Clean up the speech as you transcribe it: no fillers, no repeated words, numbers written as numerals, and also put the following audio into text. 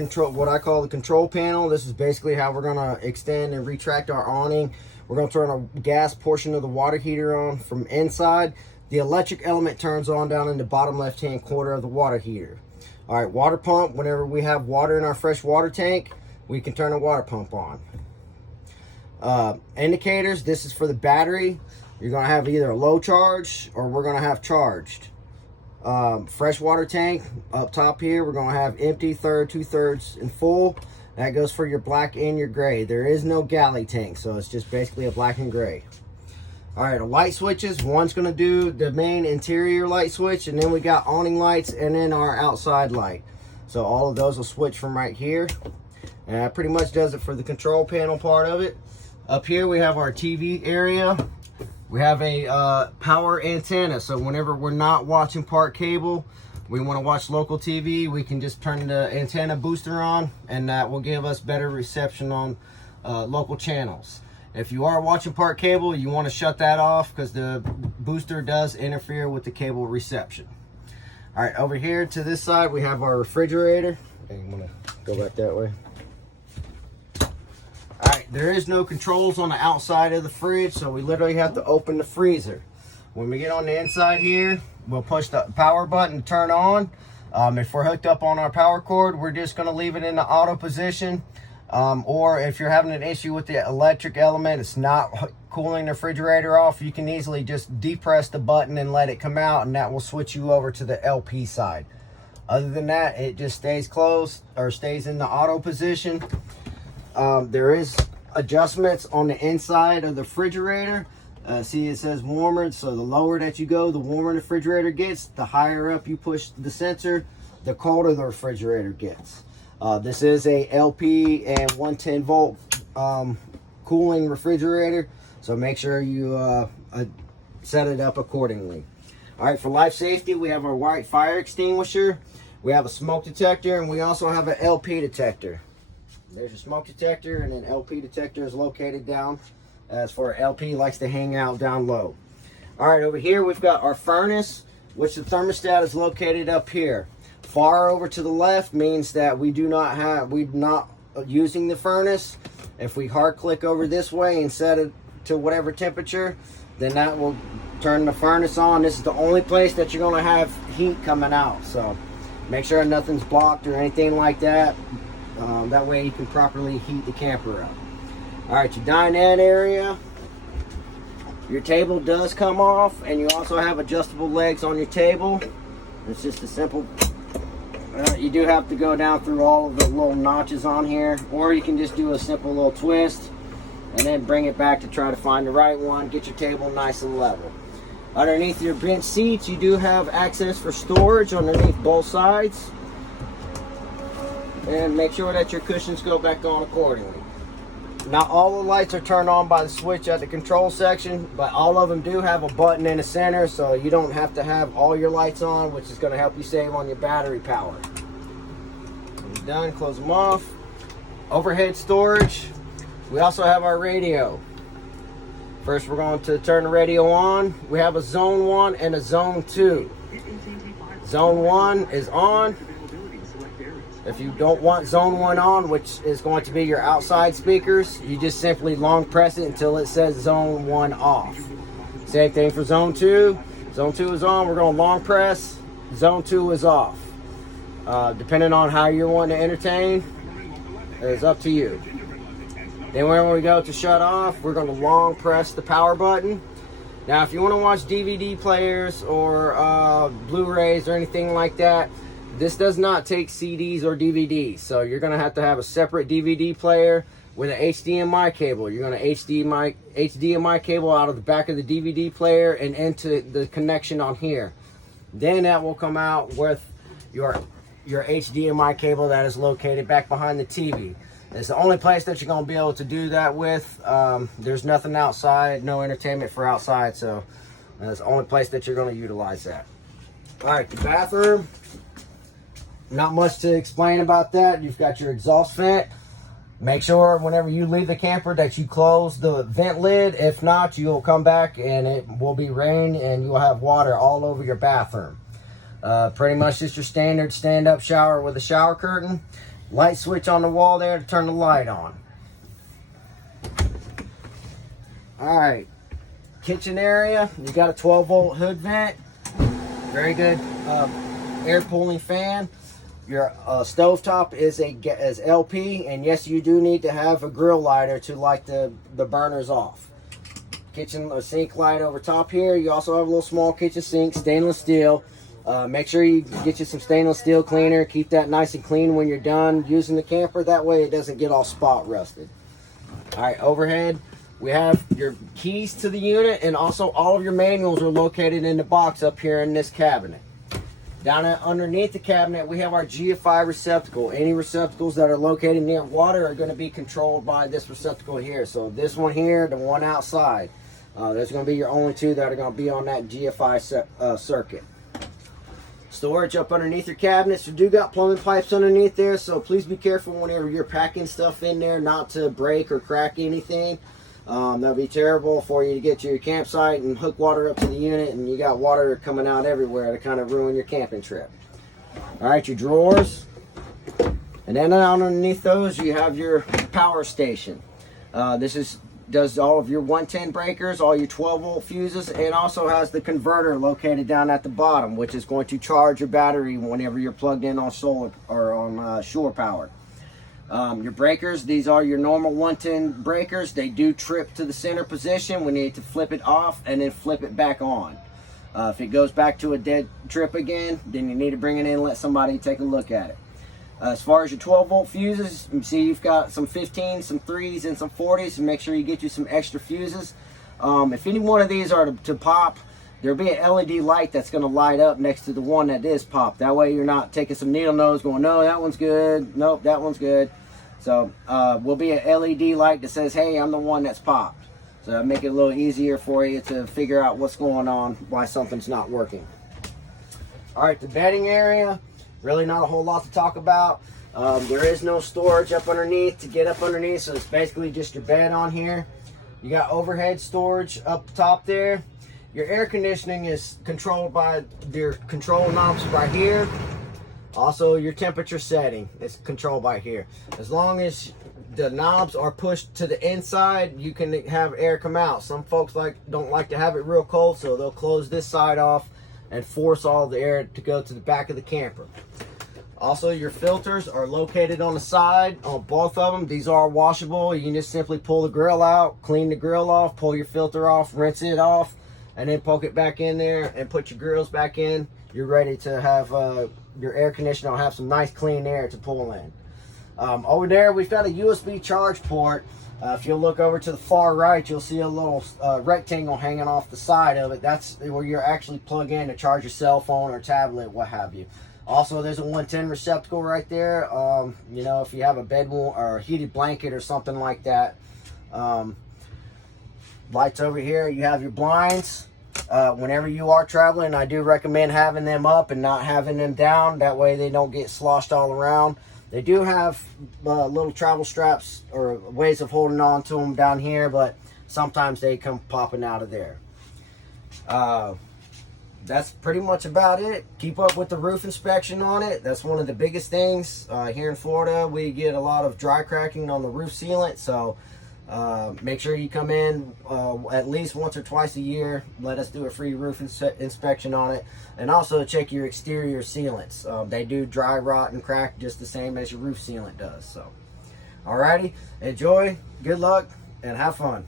Control, what I call the control panel. This is basically how we're gonna extend and retract our awning. We're gonna turn a gas portion of the water heater on from inside. The electric element turns on down in the bottom left hand corner of the water heater. All right, water pump. Whenever we have water in our fresh water tank, we can turn a water pump on. Indicators, this is for the battery. You're gonna have either a low charge or we're gonna have charged. Fresh water tank up top here, we're gonna have empty, third, 2/3, and full. That goes for your black and your gray. There is no galley tank, so it's just basically a black and gray. All right, the light switches, one's gonna do the main interior light switch, and then we got awning lights and then our outside light. So all of those will switch from right here. And that pretty much does it for the control panel part of it. Up here we have our TV area. We have a power antenna, so whenever we're not watching park cable, we want to watch local TV, we can just turn the antenna booster on, and that will give us better reception on local channels. If you are watching park cable, you want to shut that off because the booster does interfere with the cable reception. All right, over here to this side, we have our refrigerator. Okay, I'm going to go back that way. All right, there is no controls on the outside of the fridge, so we literally have to open the freezer. When we get on the inside here, we'll push the power button to turn on. If we're hooked up on our power cord, we're just gonna leave it in the auto position. Or if you're having an issue with the electric element, it's not cooling the refrigerator off, you can easily just depress the button and let it come out, and that will switch you over to the LP side. Other than that, it just stays closed or stays in the auto position. There is adjustments on the inside of the refrigerator. See, it says warmer, so the lower that you go, the warmer the refrigerator gets. The higher up you push the sensor, the colder the refrigerator gets. This is a LP and 110 volt cooling refrigerator, so make sure you set it up accordingly. All right, for life safety, we have our white fire extinguisher, we have a smoke detector, and we also have an LP detector. There's your smoke detector, and then LP detector is located down. As for LP, likes to hang out down low. All right, over here we've got our furnace, which the thermostat is located up here. Far over to the left means that we're not using the furnace. If we hard click over this way and set it to whatever temperature, then that will turn the furnace on. This is the only place that you're gonna have heat coming out. So make sure nothing's blocked or anything like that. That way you can properly heat the camper up. All right, your dinette area. Your table does come off, and you also have adjustable legs on your table. It's just a simple, you do have to go down through all of the little notches on here, or you can just do a simple little twist and then bring it back to try to find the right one. Get your table nice and level. Underneath your bench seats, you do have access for storage underneath both sides. And make sure that your cushions go back on accordingly. Not all the lights are turned on by the switch at the control section, but all of them do have a button in the center, so you don't have to have all your lights on, which is going to help you save on your battery power. When you're done, close them off. Overhead storage. We also have our radio. First, we're going to turn the radio on. We have a zone 1 and a zone 2. Zone 1 is on. If you don't want zone 1 on, which is going to be your outside speakers, you just simply long press it until it says zone 1 off. Same thing for zone 2. Zone 2 is on, we're going to long press. Zone 2 is off. Depending on how you're wanting to entertain, it's up to you. Then when we go to shut off, we're going to long press the power button. Now, if you want to watch DVD players or Blu-rays or anything like that, this does not take CDs or DVDs, so you're going to have a separate DVD player with an HDMI cable. You're going to HDMI cable out of the back of the DVD player and into the connection on here. Then that will come out with your HDMI cable that is located back behind the TV. It's the only place that you're going to be able to do that with. There's nothing outside, no entertainment for outside, so that's the only place that you're going to utilize that. All right, the bathroom. Not much to explain about that. You've got your exhaust vent. Make sure whenever you leave the camper that you close the vent lid. If not, you'll come back and it will be rain and you'll have water all over your bathroom. Pretty much just your standard stand-up shower with a shower curtain. light switch on the wall there to turn the light on. All right, kitchen area, you got a 12-volt hood vent, very good air pooling fan. Your stovetop is LP, and yes, you do need to have a grill lighter to light the burners off. Kitchen sink light over top here. You also have a little small kitchen sink, stainless steel. Make sure you get you some stainless steel cleaner. Keep that nice and clean when you're done using the camper. That way it doesn't get all spot rusted. All right, overhead, we have your keys to the unit, and also all of your manuals are located in the box up here in this cabinet. Down underneath the cabinet, we have our GFI receptacle. Any receptacles that are located near water are going to be controlled by this receptacle here. So this one here, the one outside, there's going to be your only two that are going to be on that GFI circuit. Storage up underneath your cabinets. You do got plumbing pipes underneath there, so please be careful whenever you're packing stuff in there not to break or crack anything. That'd be terrible for you to get to your campsite and hook water up to the unit and you got water coming out everywhere to kind of ruin your camping trip. All right, your drawers. And then underneath those you have your power station. This does all of your 110 breakers, all your 12-volt fuses, and also has the converter located down at the bottom, which is going to charge your battery whenever you're plugged in on solar or on shore power. Your breakers, these are your normal 110 breakers. They do trip to the center position. We need to flip it off and then flip it back on. If it goes back to a dead trip again, then you need to bring it in and let somebody take a look at it. As far as your 12-volt fuses, you see you've got some 15s, some 3s, and some 40s. So make sure you get you some extra fuses. If any one of these are to pop, there'll be an LED light that's going to light up next to the one that is popped. That way you're not taking some needle nose going, no, that one's good. Nope, that one's good. So will be an LED light that says, hey, I'm the one that's popped. So that'll make it a little easier for you to figure out what's going on, why something's not working. All right, the bedding area, really not a whole lot to talk about. There is no storage up underneath to get up underneath, so it's basically just your bed on here. You got overhead storage up top there. Your air conditioning is controlled by your control knobs right here. Also, your temperature setting is controlled by here. As long as the knobs are pushed to the inside, you can have air come out. Some folks don't like to have it real cold, so they'll close this side off and force all the air to go to the back of the camper. Also, your filters are located on the side on both of them. These are washable. You can just simply pull the grill out, clean the grill off, pull your filter off, rinse it off, and then poke it back in there and put your grills back in. You're ready to have your air conditioner will have some nice clean air to pull in. Over there, we've got a USB charge port. If you'll look over to the far right, you'll see a little rectangle hanging off the side of it. That's where you're actually plug in to charge your cell phone or tablet, what have you. Also, there's a 110 receptacle right there. You know, if you have a bed or a heated blanket or something like that. Lights over here, you have your blinds. Whenever you are traveling, I do recommend having them up and not having them down. That way they don't get sloshed all around. They do have little travel straps or ways of holding on to them down here, but sometimes they come popping out of there. That's pretty much about it. Keep up with the roof inspection on it. That's one of the biggest things. Here in Florida, we get a lot of dry cracking on the roof sealant, so make sure you come in at least once or twice a year. Let us do a free roof inspection on it, and also check your exterior sealants. They do dry rot and crack just the same as your roof sealant does. So alrighty, enjoy, good luck, and have fun.